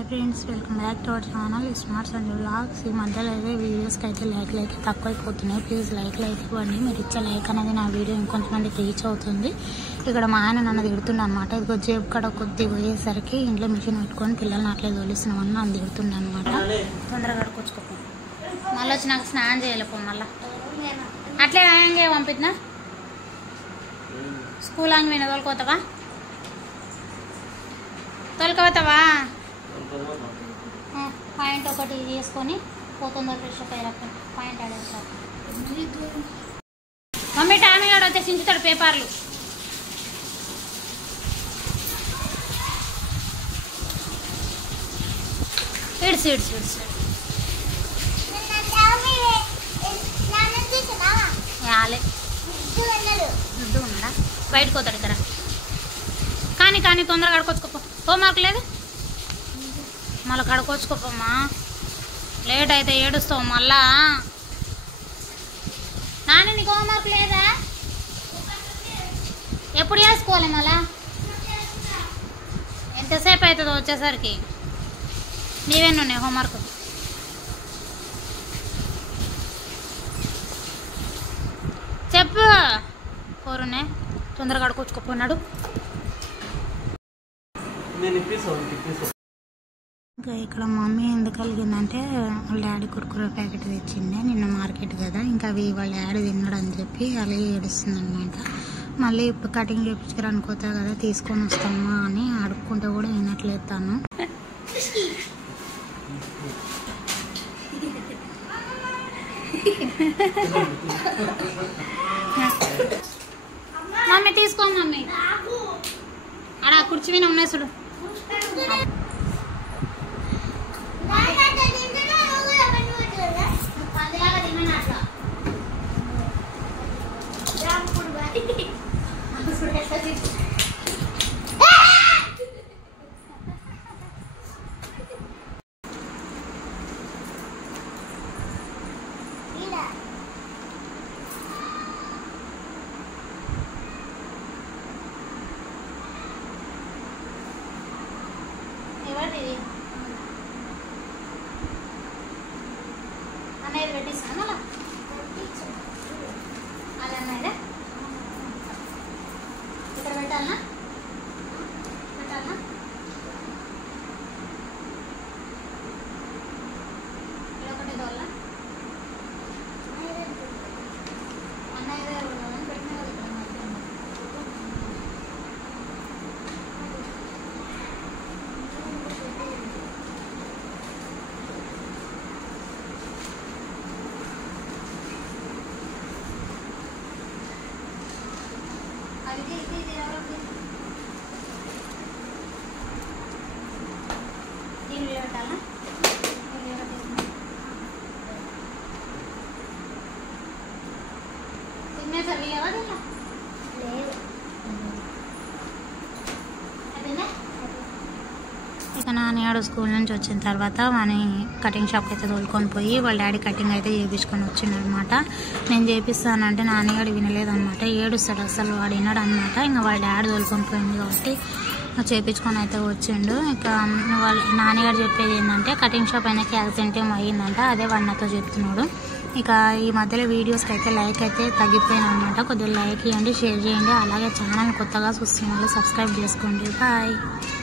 Hi friends welcome back to our channel smart Sanju vlogs ఈ మధ్యలో అయితే వీడియోస్ కి అయితే లైక్ తక్కువైపోతున్నాయి ప్లీజ్ లైక్ ఇవ్వండి మీరు ఇచ్చే లైక్ అనేది నా వీడియో ఇంకొంతమందికి రీచ్ అవుతుంది ఇక్కడ మా ఆయన నన్ను తిడుతున్నా అన్నమాట ఇదిగో జేబు కడ కొద్ది పోయేసరికి ఇంట్లో మిషన్ పెట్టుకొని పిల్లల్ని అట్లే తోలిస్తున్నామని నన్ను తిడుతున్నా అన్నమాట తొందరగా కడుకొచ్చుకోపో మళ్ళీ వచ్చి నాకు స్నానం చేయలేపో మళ్ళీ అట్లే ఆయంగా పంపిద్దా స్కూల్ ఆంగి మీద తోలుకోతావా తోలుకోతావా పాయింట్ ఒకటి చేసుకొని పోతుందో ఫ్రెష్ అప్ అయ్యాక పాయింట్ ఆడేస్తారు మమ్మీ టైం ఆడ వచ్చేసి ఇంచుతాడు పేపర్లు ఇడ్స్ ఇడ్స్ ఇడ్స్ యాలే దుడ్డు ఉన్నాడా బయటకు పోతాడు ఇక్కడ కానీ తొందరగా కడుకొచ్చుకోపో హోంవర్క్ లేదు మళ్ళీ కడుకొచ్చుకోపమ్మా లేట్ అయితే ఏడుస్తావు మళ్ళా నాన్న నీకు హోంవర్క్ లేదా ఎప్పుడు చేసుకోవాలి మళ్ళా ఎంతసేపు అవుతుందో వచ్చేసరికి నీవేనున్నాయి హోంవర్క్ చెప్పు కోరునే తొందరగా కడుకొచ్చుకోపోన్నాడు ఇంకా ఇక్కడ మమ్మీ ఎందుకు కలిగిందంటే వాళ్ళ డాడీ కుర్కురే ప్యాకెట్ తెచ్చిండే నిన్న మార్కెట్ కదా ఇంకా అవి వాళ్ళ డాడీ తిన్నాడు అని చెప్పి అలాగే ఏడుస్తుంది అనమాట మళ్ళీ ఇప్పుడు కటింగ్ చేయించుకురానికి పోతా కదా తీసుకొని వస్తామా అని అడుక్కుంటే కూడా వినట్లేదు తను మమ్మీ తీసుకో మమ్మీ ఆడ కుర్చీ మీద ఉన్నాయి చూడు అనేది పెట్టిస్తాను అలా అలా అన్నదా ఇక్కడ పెట్టాలనా ఒకటి దోళ్ళ అన్నయ్య పెట్టిన ఇక నాన్నగాడు స్కూల్ నుంచి వచ్చిన తర్వాత వాని కటింగ్ షాప్కి అయితే తోలుకొని పోయి వాళ్ళ డాడీ కటింగ్ అయితే చేయించుకొని వచ్చిండు అనమాట నేను చేపిస్తానంటే నాన్నగాడు వినలేదన్నమాట ఏడుస్తాడు అసలు వాడు విన్నాడు అనమాట ఇంకా వాళ్ళ డాడీ తోలుకొని పోయింది కాబట్టి చేయించుకొని అయితే వచ్చిండు ఇక వాళ్ళ నాన్నగారు చెప్పేది ఏంటంటే కటింగ్ షాప్ అయినా యాక్సిడెంట్ ఏమో అయ్యిందంట అదే వాడు నాతో చెప్తున్నాడు ఇక ఈ మధ్యలో వీడియోస్కి అయితే లైక్ అయితే తగ్గిపోయింది అనమాట కొద్దిగా లైక్ ఇవ్వండి షేర్ చేయండి అలాగే ఛానల్ కొత్తగా చూస్తున్న వాళ్ళు సబ్స్క్రైబ్ చేసుకోండి బాయ్.